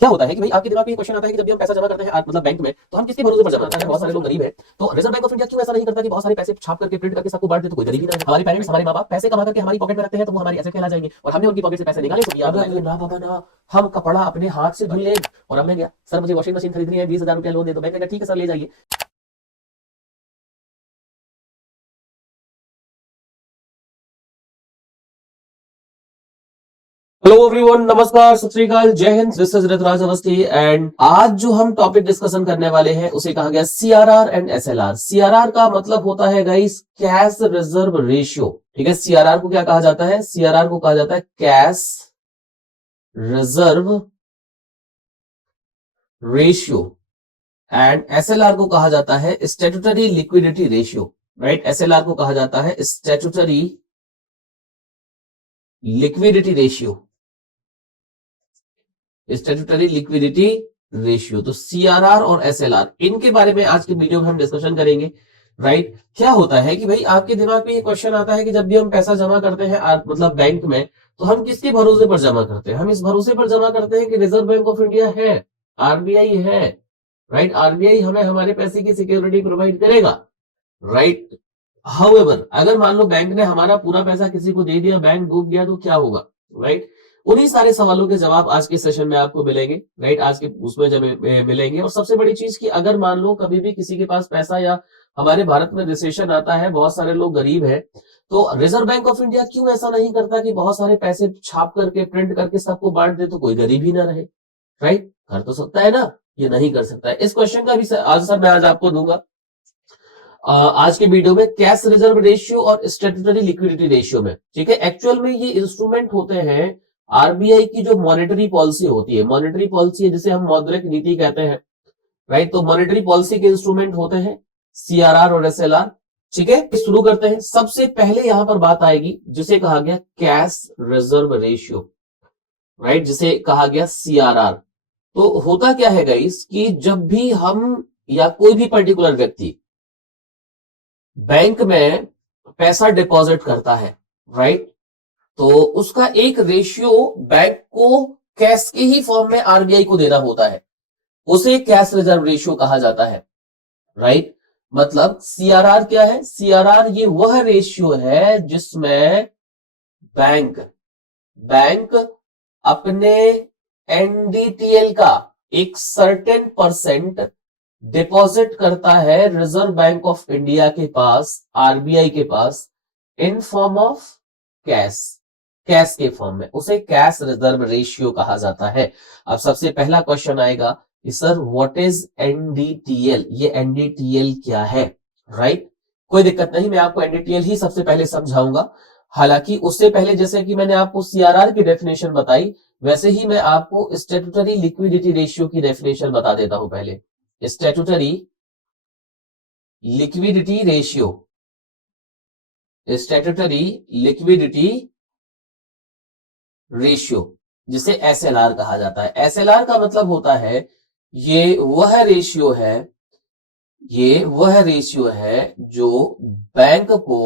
क्या होता है कि भाई आपके दिमाग में ये क्वेश्चन आता है कि जब भी हम पैसा जमा करते हैं मतलब बैंक में, तो हम किसके भरोसे पर जमा करते हैं? बहुत सारे लोग गरीब हैं, तो रिजर्व बैंक ऑफ इंडिया क्यों ऐसा नहीं करता कि बहुत सारे पैसे छाप करके प्रिंट करके सबको बांट दे, तो कोई गरीब ही ना है। हमारे पेरेंट्स, हमारे माँ बाप पैसे कमा करके हमारी पॉकेट में रखते हैं, तो वो हमारी एसेट कहला जाएंगे, और हमने उनकी पॉकेट से पैसे निकाले तो अगर ना बाबा ना, हम कपड़ा अपने हाथ से धुल ले। और हमने गया, सर मुझे वॉशिंग मशीन खरीदनी है, 20,000 रुपया लोन दे दो। बैंक ने कहा ठीक है सर ले जाइए। हेलो एवरीवन, नमस्कार, सत Shri Akal, Jai Hind. This is Rituraj Awasthi and आज जो हम टॉपिक डिस्कशन करने वाले हैं उसे कहा गया सीआरआर एंड एसएलआर। सीआरआर का मतलब होता है गाइस कैश रिजर्व रेशियो। ठीक है, सीआरआर को क्या कहा जाता है? सीआरआर को कहा जाता है cash reserve ratio and SLR को कहा जाता है statutory liquidity ratio. Right, SLR को कहा जाता है statutory liquidity ratio, statutory liquidity ratio. तो सीआरआर और एसएलआर, इनके बारे में आज के वीडियो में हम डिस्कशन करेंगे। राइट, क्या होता है कि भाई आपके दिमाग में ये क्वेश्चन आता है कि जब भी हम पैसा जमा करते हैं मतलब बैंक में, तो हम किसके भरोसे पर जमा करते हैं? हम इस भरोसे पर जमा करते हैं कि रिजर्व बैंक ऑफ इंडिया है, आरबीआई है। राइट, आरबीआई हमें हमारे पैसे की सिक्योरिटी प्रोवाइड करेगा। राइट, हाउएवर अगर मान लो बैंक ने हमारा पूरा पैसा किसी को दे दिया, बैंक डूब गया, तो क्या होगा? राइट, उन्हीं सारे सवालों के जवाब आज के सेशन में आपको मिलेंगे। राइट, आज के उसमें जब मिलेंगे। और सबसे बड़ी चीज कि अगर मान लो कभी भी किसी के पास पैसा, या हमारे भारत में रिसेशन आता है, बहुत सारे लोग गरीब हैं, तो रिजर्व बैंक ऑफ इंडिया क्यों ऐसा नहीं करता कि बहुत सारे पैसे छाप करके प्रिंट करके सबको बांट दे, तो कोई गरीब ही ना रहे। राइट, कर तो सकता है ना? ये नहीं कर सकता है। इस क्वेश्चन का भी आंसर मैं आज आपको दूंगा आज के वीडियो में, कैश रिजर्व रेशियो और स्टैट्यूटरी लिक्विडिटी रेशियो में। ठीक है, एक्चुअल में ये इंस्ट्रूमेंट होते हैं आरबीआई की जो मॉनेटरी पॉलिसी होती है। मॉनेटरी पॉलिसी है जिसे हम मौद्रिक नीति कहते हैं। राइट, तो मॉनेटरी पॉलिसी के इंस्ट्रूमेंट होते हैं सीआरआर और एसएलआर। ठीक है, शुरू करते हैं। सबसे पहले यहां पर बात आएगी जिसे कहा गया कैश रिजर्व रेशियो। राइट, जिसे कहा गया सीआरआर। तो होता क्या है गाइस कि जब भी हम या कोई भी पर्टिकुलर व्यक्ति बैंक में पैसा डिपॉजिट करता है, राइट, तो उसका एक रेशियो बैंक को कैश के ही फॉर्म में आरबीआई को देना होता है, उसे कैश रिजर्व रेशियो कहा जाता है। राइट, मतलब सीआरआर क्या है? सीआरआर ये वह रेशियो है जिसमें बैंक बैंक अपने एनडीटीएल का एक सर्टेन परसेंट डिपॉजिट करता है रिजर्व बैंक ऑफ इंडिया के पास, आरबीआई के पास, in form of cash. Cash के फॉर्म में उसे कैश रिजर्व रेशियो कहा जाता है। अब सबसे पहला क्वेश्चन आएगा कि सर व्हाट इज एनडीटीएल? ये एनडीटीएल क्या है? राइट, कोई दिक्कत नहीं, मैं आपको एनडीटीएल ही सबसे पहले समझाऊंगा। हालांकि उससे पहले जैसे कि मैंने आपको सीआरआर की डेफिनेशन बताई, वैसे ही मैं आपको स्टैट्यूटरी लिक्विडिटी रेशियो की डेफिनेशन बता देता हूं पहले। Statutory liquidity ratio, statutory liquidity ratio, जिसे एसएलआर कहा जाता है। एसएलआर का मतलब होता है ये वह रेशियो है, ये वह रेशियो है जो बैंक को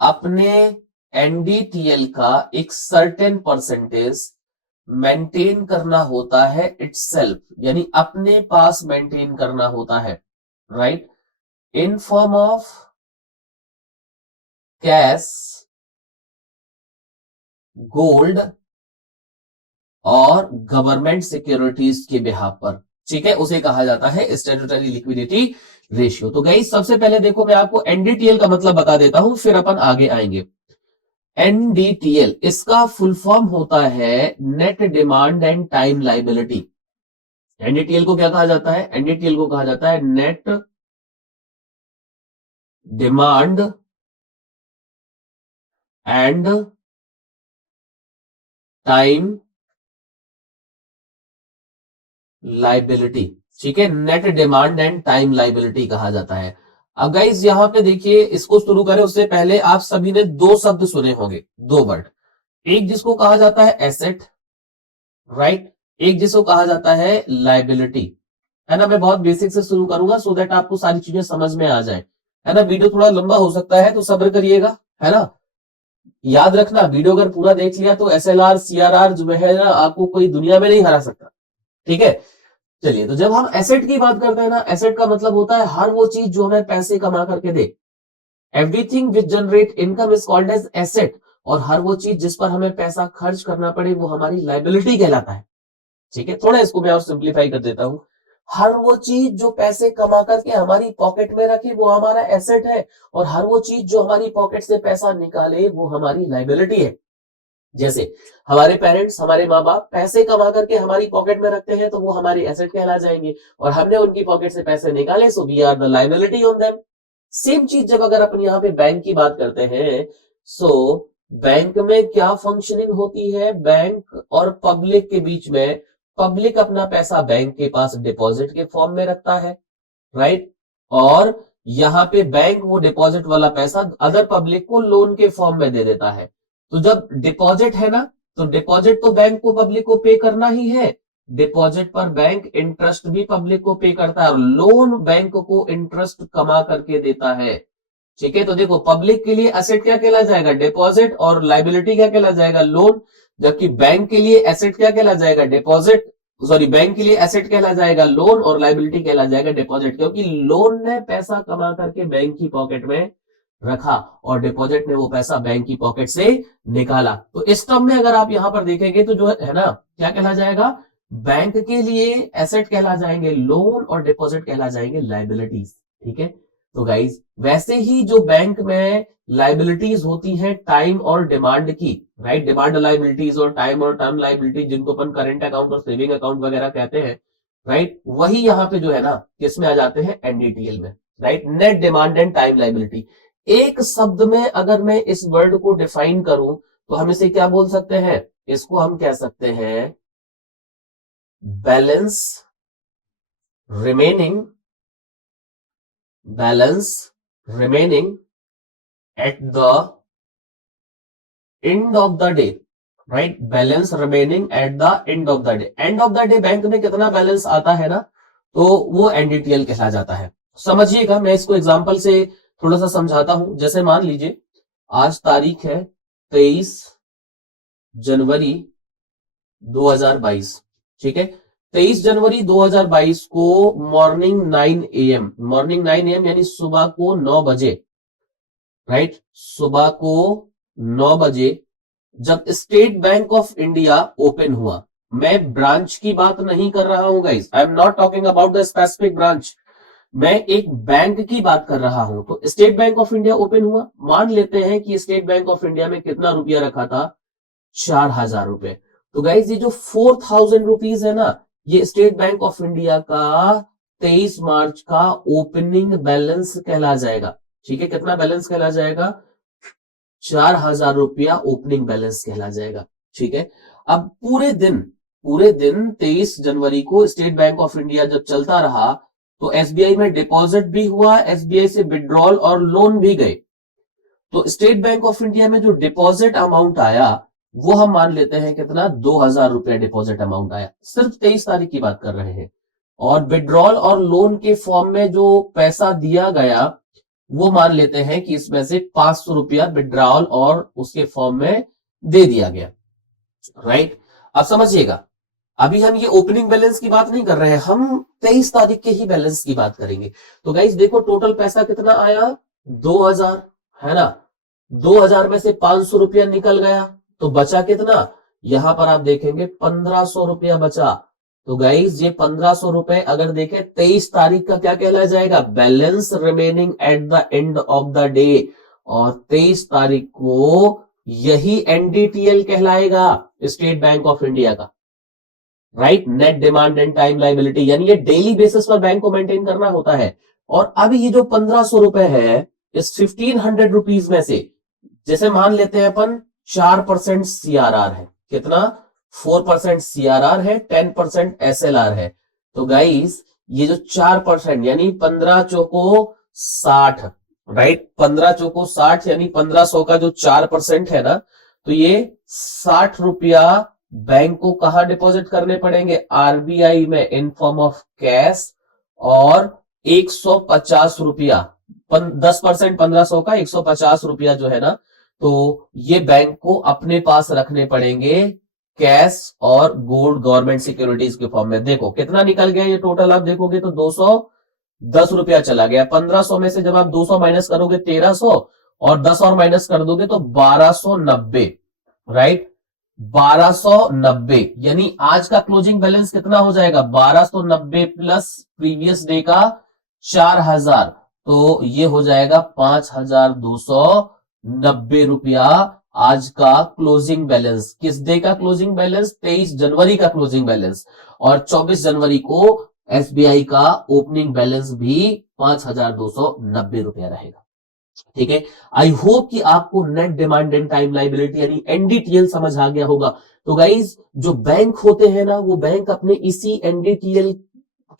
अपने एनडीटीएल का एक सर्टेन परसेंटेज मेंटेन करना होता है इटसेल्फ, यानी अपने पास मेंटेन करना होता है। Right, in form of cash, gold और गवर्नमेंट सिक्योरिटीज के बिहाफ पर। ठीक है, उसे कहा जाता है स्टैट्यूटरी लिक्विडिटी रेशियो। तो गाइस सबसे पहले देखो, मैं आपको एनडीटीएल का मतलब बता देता हूं, फिर अपन आगे आएंगे। एनडीटीएल, इसका फुल फॉर्म होता है net demand and time liability. NDTL को क्या कहा जाता है? एनडीटीएल को कहा जाता है net demand and time liability. ठीक है, net demand and time liability कहा जाता है। अब गाइज यहां पे देखिए, इसको शुरू करें उससे पहले आप सभी ने दो शब्द सुने होंगे, दो वर्ड। एक जिसको कहा जाता है एसेट, राइट, एक जिसको कहा जाता है लाइबिलिटी। है ना, मैं बहुत बेसिक से शुरू करूंगा सो दैट आपको सारी चीजें समझ में आ जाए। है ना, वीडियो थोड़ा लंबा हो सकता है तो सब्र करिएगा। है ना, याद रखना, वीडियो अगर पूरा देख लिया तो एसएलआर सीआरआर जो है ना, आपको कोई दुनिया में नहीं हरा सकता। ठीक है। चलिए, तो जब हम एसेट की बात करते हैं ना, एसेट का मतलब होता है हर वो चीज जो हमें पैसे कमा करके दे। Everything which generate income is called as asset. और हर वो चीज जिस पर हमें पैसा खर्च करना पड़े वो हमारी लाइबिलिटी कहलाता है। ठीक है, थोड़ा इसको मैं और सिंप्लीफाई कर देता हूं। हर वो चीज जो पैसे कमा करके हमारी पॉकेट में रखे वो हमारा एसेट है, और हर वो चीज जो हमारी पॉकेट से पैसा निकाले वो हमारी लाइबिलिटी है। जैसे हमारे पेरेंट्स, हमारे माँ बाप पैसे कमा करके हमारी पॉकेट में रखते हैं तो वो हमारे एसेट कहला जाएंगे, और हमने उनकी पॉकेट से पैसे निकाले so we are the liability on them. Same चीज जब अगर अपन यहाँ पे बैंक की बात करते हैं, सो बैंक में क्या फंक्शनिंग होती है, बैंक और पब्लिक के बीच में, पब्लिक अपना पैसा बैंक के पास डिपॉजिट के फॉर्म में रखता है, राइट। और यहाँ पे बैंक वो डिपॉजिट वाला पैसा अदर पब्लिक को लोन के फॉर्म में दे देता है। तो जब डिपॉजिट है ना, तो डिपॉजिट तो बैंक को पब्लिक को पे करना ही है, डिपॉजिट पर बैंक इंटरेस्ट भी पब्लिक को पे करता है, और लोन बैंक को इंटरेस्ट कमा करके देता है। ठीक है, तो देखो पब्लिक के लिए एसेट क्या कहला जाएगा, डिपॉजिट, और लाइबिलिटी क्या कहला जाएगा, लोन। जबकि बैंक के लिए एसेट क्या कहला जाएगा, डिपॉजिट, सॉरी, बैंक के लिए एसेट कहला जाएगा लोन, और लाइबिलिटी कहला जाएगा डिपॉजिट, क्योंकि लोन ने पैसा कमा करके बैंक की पॉकेट में रखा और डिपॉजिट ने वो पैसा बैंक की पॉकेट से निकाला। तो इस टर्म में अगर आप यहां पर देखेंगे तो जो है ना, क्या कहला जाएगा, बैंक के लिए एसेट कहला जाएंगे लोन, और डिपॉजिट कहला जाएंगे लाइबिलिटीज। ठीक है, तो गाइज वैसे ही जो बैंक में लाइबिलिटीज होती हैं टाइम और डिमांड की, राइट, डिमांड लाइबिलिटीज और टाइम और टर्म लाइबिलिटीज, जिनको अपन करंट अकाउंट और सेविंग अकाउंट वगैरह कहते हैं, राइट, वही यहां पे जो है ना किसमें आ जाते हैं, एनडीटीएल में, right, net demand and time liability. एक शब्द में अगर मैं इस वर्ड को डिफाइन करूं तो हम इसे क्या बोल सकते हैं, इसको हम कह सकते हैं balance remaining, balance remaining at the end of the day, right, balance remaining at the end of the day. End of the day bank में कितना बैलेंस आता है ना, तो वो एनडीटीएल कहला जाता है। समझिएगा, मैं इसको एग्जांपल से थोड़ा सा समझाता हूं। जैसे मान लीजिए आज तारीख है 23 जनवरी 2022, ठीक है। 23 जनवरी 2022 को मॉर्निंग 9 AM, मॉर्निंग 9 AM यानी सुबह को 9 बजे, राइट, सुबह को 9 बजे जब state bank of India open हुआ, मैं ब्रांच की बात नहीं कर रहा हूं guys, I am not talking about the specific branch, मैं एक बैंक की बात कर रहा हूं। तो state bank of India open हुआ, मान लेते हैं कि स्टेट बैंक ऑफ इंडिया में कितना रुपया रखा था, 4000 रुपए। तो गाइज ये जो 4000 रुपीज है ना, ये स्टेट बैंक ऑफ इंडिया का 23 मार्च का ओपनिंग बैलेंस कहला जाएगा। ठीक है, कितना बैलेंस कहला जाएगा, 4000 रुपया ओपनिंग बैलेंस कहला जाएगा। ठीक है, अब पूरे दिन 23 जनवरी को स्टेट बैंक ऑफ इंडिया जब चलता रहा तो एसबीआई में डिपॉजिट भी हुआ, एसबीआई से विड्रॉल और लोन भी गए। तो स्टेट बैंक ऑफ इंडिया में जो डिपॉजिट अमाउंट आया वो हम मान लेते हैं कितना, 2000 रुपया डिपॉजिट अमाउंट आया, सिर्फ 23 तारीख की बात कर रहे हैं। और विड्रॉल और लोन के फॉर्म में जो पैसा दिया गया वो मान लेते हैं कि इसमें से 500 रुपया विड्रॉल और उसके फॉर्म में दे दिया गया, राइट। अब समझिएगा, अभी हम ये ओपनिंग बैलेंस की बात नहीं कर रहे हैं, हम 23 तारीख के ही बैलेंस की बात करेंगे। तो गाइस देखो टोटल पैसा कितना आया, 2000, है ना। 2000 में से 500 रुपया निकल गया तो बचा कितना, यहां पर आप देखेंगे 1500 रुपया बचा। तो गाइस ये 1500 रुपए अगर देखें 23 तारीख का क्या कहला जाएगा, balance remaining at the end of the day, और 23 तारीख को यही एनडीटीएल कहलाएगा स्टेट बैंक ऑफ इंडिया का, right, net demand and time liability, यानी ये डेली बेसिस पर बैंक को मेंटेन करना होता है। और अब ये जो 1500 रुपए है, इस 1500 रुपीज में से जैसे मान लेते हैं अपन 4% सीआरआर है, कितना, 4% सीआरआर है, 10% एसएलआर है। तो गाइस ये जो 4% यानी 15 चौको 60, राइट, 15 चौको 60 यानी 1500 का जो 4% है ना, तो ये 60 रुपया बैंक को कहां डिपॉजिट करने पड़ेंगे, आरबीआई में इन फॉर्म ऑफ कैश, और 150 रुपया 10% 1500 का 150 रुपया जो है ना, तो ये बैंक को अपने पास रखने पड़ेंगे कैश और गोल्ड गवर्नमेंट सिक्योरिटीज के फॉर्म में। देखो कितना निकल गया ये टोटल, आप देखोगे तो 210 रुपया चला गया। 1500 में से जब आप 200 माइनस करोगे 1300 और 10 और माइनस कर दोगे तो 1290, राइट। 1290 यानी आज का क्लोजिंग बैलेंस कितना हो जाएगा, 1290 प्लस प्रीवियस डे का 4000, तो ये हो जाएगा 5290 रुपया आज का क्लोजिंग बैलेंस। किस डे का क्लोजिंग बैलेंस, 23 जनवरी का क्लोजिंग बैलेंस। और 24 जनवरी को एसबीआई का ओपनिंग बैलेंस भी 5290 रुपया रहेगा। ठीक है, आई होप कि आपको net demand and time liability यानी एनडीटीएल समझ आ गया होगा। तो गाइज जो बैंक होते हैं ना, वो बैंक अपने इसी एनडीटीएल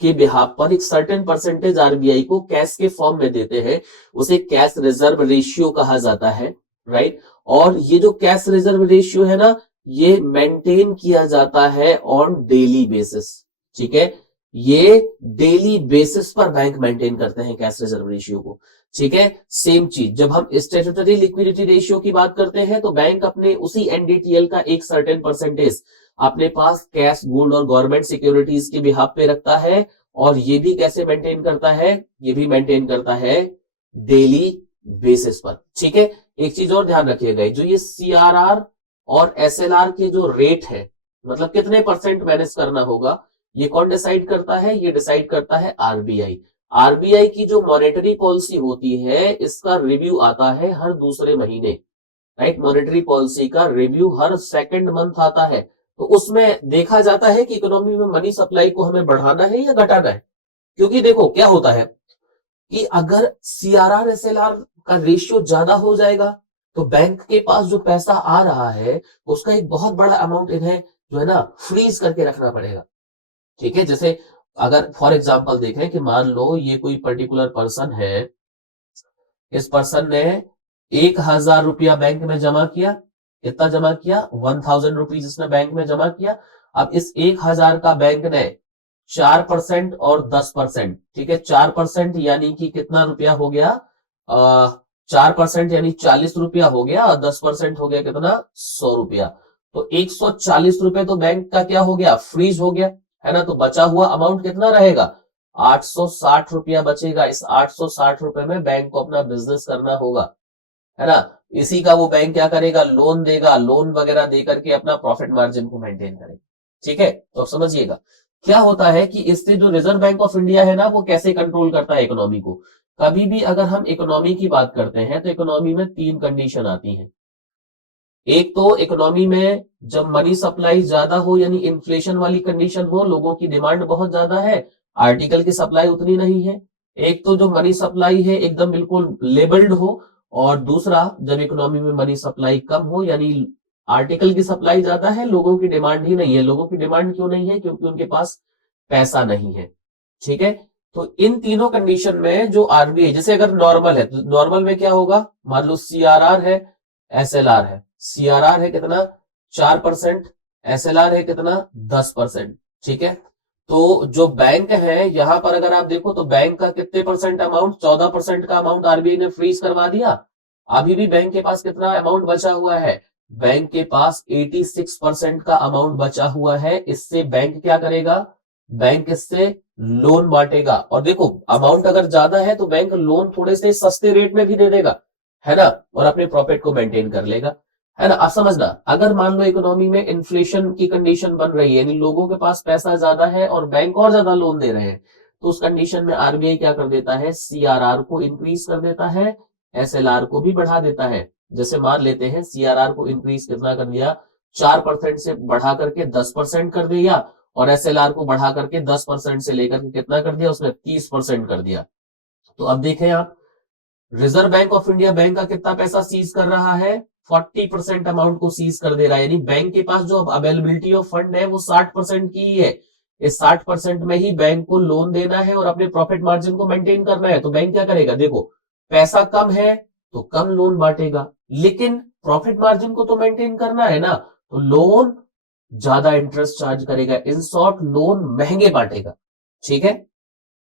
के बिहाफ पर एक सर्टेन परसेंटेज आरबीआई को कैश के फॉर्म में देते हैं, उसे कैश रिजर्व रेशियो कहा जाता है, राइट। और ये जो कैश रिजर्व रेशियो है ना, ये मेंटेन किया जाता है ऑन डेली बेसिस। ठीक है, ये डेली बेसिस पर बैंक मेंटेन करते हैं कैश रिजर्व रेशियो को। ठीक है, सेम चीज जब हम स्टैट्यूटरी लिक्विडिटी रेशियो की बात करते हैं तो बैंक अपने उसी एनडीटीएल का एक सर्टेन परसेंटेज अपने पास कैश, गोल्ड और गवर्नमेंट सिक्योरिटीज के बिहाफ पे रखता है। और ये भी कैसे मेंटेन करता है, ये भी मेंटेन करता है डेली बेसिस पर। ठीक है, एक चीज और ध्यान रखिएगा, जो ये सीआरआर और एसएलआर की जो रेट है, मतलब कितने परसेंट मैनेज करना होगा, ये कौन डिसाइड करता है, ये डिसाइड करता है आरबीआई। आरबीआई की जो मॉनेटरी पॉलिसी होती है, इसका रिव्यू आता है हर दूसरे महीने, राइट। मॉनेटरी पॉलिसी का रिव्यू हर सेकंड मंथ आता है। तो उसमें देखा जाता है कि इकोनॉमी में मनी सप्लाई को हमें बढ़ाना है या घटाना है। क्योंकि देखो क्या होता है कि अगर सीआरआर एसएलआर का रेशियो ज्यादा हो जाएगा तो बैंक के पास जो पैसा आ रहा है उसका एक बहुत बड़ा अमाउंट इन्हें जो है ना फ्रीज करके रखना पड़ेगा। ठीक है, जैसे अगर फॉर एग्जांपल देखें कि मान लो ये कोई पर्टिकुलर पर्सन है, इस पर्सन ने 1000 रुपया बैंक में जमा किया। कितना जमा किया, 1000 रुपीज इसने बैंक में जमा किया। अब इस 1000 का बैंक ने 4% और 10%, ठीक है, 4% यानी कि कितना रुपया हो गया, 4% यानी 40 रुपया हो गया और 10% हो गया कितना, 100 रुपया। तो 140 रुपए तो बैंक का क्या हो गया, फ्रीज हो गया, है ना। तो बचा हुआ अमाउंट कितना रहेगा, 860 रुपया बचेगा। इस 860 रुपए में बैंक को अपना बिजनेस करना होगा, है ना। इसी का वो बैंक क्या करेगा, लोन देगा, लोन वगैरह दे करके अपना प्रॉफिट मार्जिन को मेंटेन करेगा। ठीक है, तो अब समझिएगा क्या होता है कि इससे जो रिजर्व बैंक ऑफ इंडिया है ना, वो कैसे कंट्रोल करता है इकोनॉमी को। कभी भी अगर हम इकोनॉमी की बात करते हैं तो इकोनॉमी में 3 कंडीशन आती हैं। एक तो इकोनॉमी में जब मनी सप्लाई ज्यादा हो यानी इन्फ्लेशन वाली कंडीशन हो, लोगों की डिमांड बहुत ज्यादा है, आर्टिकल की सप्लाई उतनी नहीं है। एक तो जो मनी सप्लाई है एकदम बिल्कुल लेबल्ड हो, और दूसरा जब इकोनॉमी में मनी सप्लाई कम हो यानी आर्टिकल की सप्लाई ज्यादा है, लोगों की डिमांड ही नहीं है। लोगों की डिमांड क्यों नहीं है, क्योंकि उनके पास पैसा नहीं है। ठीक है, तो इन तीनों कंडीशन में जो आरबीआई, जैसे अगर नॉर्मल है तो नॉर्मल में क्या होगा, मान लो सीआरआर है, एसएलआर है। सीआरआर है कितना, 4%, एसएलआर है कितना, 10%। ठीक है, तो जो बैंक है यहां पर अगर आप देखो तो बैंक का कितने परसेंट अमाउंट, 14% का अमाउंट आरबीआई ने फ्रीज करवा दिया। अभी भी बैंक के पास कितना अमाउंट बचा हुआ है, बैंक के पास 86% का अमाउंट बचा हुआ है। इससे बैंक क्या करेगा, बैंक इससे लोन बांटेगा। और देखो अमाउंट अगर ज्यादा है तो बैंक लोन थोड़े से सस्ते रेट में भी दे देगा, है ना, और अपने प्रॉफिट को मेंटेन कर लेगा, है ना। आप समझना, अगर मान लो इकोनॉमी में इन्फ्लेशन की कंडीशन बन रही है यानी लोगों के पास पैसा ज्यादा है और बैंक और ज्यादा लोन दे रहे हैं, तो उस कंडीशन में आरबीआई क्या कर देता है, सीआरआर को इंक्रीज कर देता है, एसएलआर को भी बढ़ा देता है। जैसे मान लेते हैं सीआरआर को इंक्रीज कितना कर दिया, 4% से बढ़ा करके 10% कर दिया, और एसएलआर को बढ़ा करके 10% से लेकर के कितना कर दिया, उसने 30% कर दिया। तो अब देखें आप, reserve bank of India bank का कितना पैसा सीज कर रहा है, 40% अमाउंट को सीज कर दे रहा है। यानी बैंक के पास जो अवेलेबिलिटी ऑफ फंड है वो 60% की ही है। इस 60% में ही बैंक को लोन देना है और अपने प्रॉफिट मार्जिन को मेंटेन करना है। तो बैंक क्या करेगा, देखो पैसा कम है तो कम लोन बांटेगा, लेकिन प्रॉफिट मार्जिन को तो मेंटेन करना है ना, तो लोन ज्यादा इंटरेस्ट चार्ज करेगा। इन शॉर्ट लोन महंगे बांटेगा। ठीक है,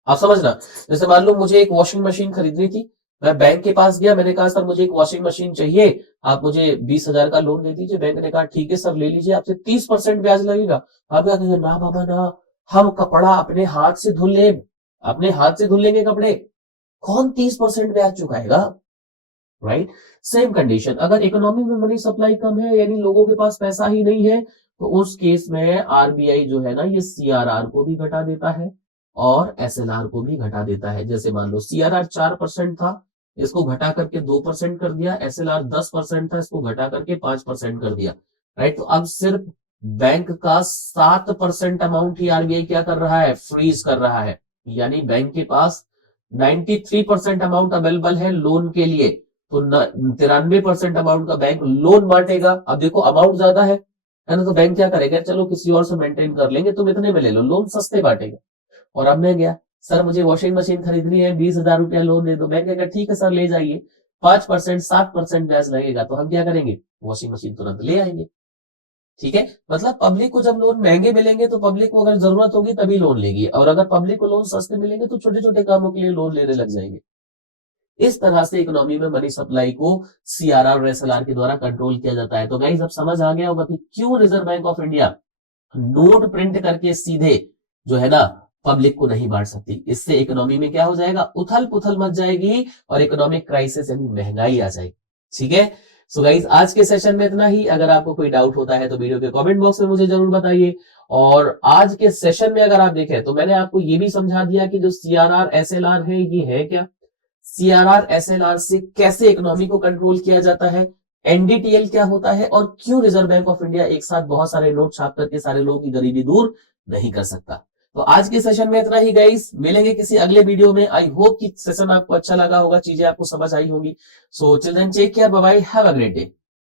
आप समझना, जैसे मान लो मुझे एक वॉशिंग मशीन खरीदनी थी, मैं बैंक के पास गया, मैंने कहा सर मुझे एक वॉशिंग मशीन चाहिए, आप मुझे 20,000 का लोन दे दीजिए। बैंक ने कहा ठीक है सर ले लीजिए, आपसे 30% ब्याज लगेगा। आप क्या कहेंगे, ना बाबा ना, हम कपड़ा अपने हाथ से धुल ले, अपने हाथ से धुल लेंगे कपड़े, कौन 30% ब्याज चुकाएगा, राइट। सेम कंडीशन, अगर इकोनॉमी में मनी सप्लाई कम है, यानी लोगों के पास पैसा ही नहीं है, तो उस केस में आरबीआई जो है ना, ये सीआरआर को भी घटा देता है और एसएलआर को भी घटा देता है। जैसे मान लो सीआरआर 4% था, इसको घटा करके 2% कर दिया, एसएलआर 10% था, इसको घटा करके 5% कर दिया, राइट। तो अब सिर्फ बैंक का 7% अमाउंट ही आरबीआई क्या कर रहा है, फ्रीज कर रहा है, यानी बैंक के पास 93% अमाउंट अवेलेबल है लोन के लिए, तो 93% अमाउंट का बैंक लोन बांटेगा। अब देखो अमाउंट ज्यादा है ना, तो बैंक क्या करेगा, चलो किसी और से मेंटेन कर लेंगे, तुम इतने में ले लो, लोन सस्ते बांटेगा। और अब मैं गया, सर मुझे वॉशिंग मशीन खरीदनी है, 20,000 रुपया लोन दे दो, बैंक कहेगा ठीक है सर ले जाइए, 5% 7% ब्याज लगेगा, तो हम क्या करेंगे, वॉशिंग मशीन तुरंत ले आएंगे, ठीक है। मतलब पब्लिक को जब लोन महंगे मिलेंगे तो पब्लिक को अगर जरूरत होगी तभी लोन लेगी, और अगर पब्लिक को लोन सस्ते मिलेंगे तो छोटे छोटे कामों के लिए लोन लेने लग जाएंगे। इस तरह से इकोनॉमी में मनी सप्लाई को सीआरआर और एसएलआर के द्वारा कंट्रोल किया जाता है। तो गाइस अब समझ आ गया होगा कि क्यों reserve bank of India note print करके सीधे जो है ना पब्लिक को नहीं बांट सकती। इससे इकोनॉमी में क्या हो जाएगा, उथल पुथल मच जाएगी और इकोनॉमिक क्राइसिस यानी महंगाई आ जाएगी, ठीक है। सो गाइस आज के सेशन में इतना ही। अगर आपको कोई डाउट होता है तो वीडियो के कमेंट बॉक्स में मुझे जरूर बताइए। और आज के सेशन में अगर आप देखें तो मैंने आपको ये भी समझा दिया कि जो सीआरआर एसएलआर है ये है क्या, सीआरआर एसएलआर से कैसे इकोनॉमी को कंट्रोल किया जाता है, एनडीटीएल क्या होता है, और क्यों रिजर्व बैंक ऑफ इंडिया एक साथ बहुत सारे नोट छाप करके सारे लोगों की गरीबी दूर नहीं कर सकता। तो आज के सेशन में इतना ही गाइस, मिलेंगे किसी अगले वीडियो में। आई होप कि सेशन आपको अच्छा लगा होगा, चीजें आपको समझ आई होंगी। So children take care, bye bye, have a great day.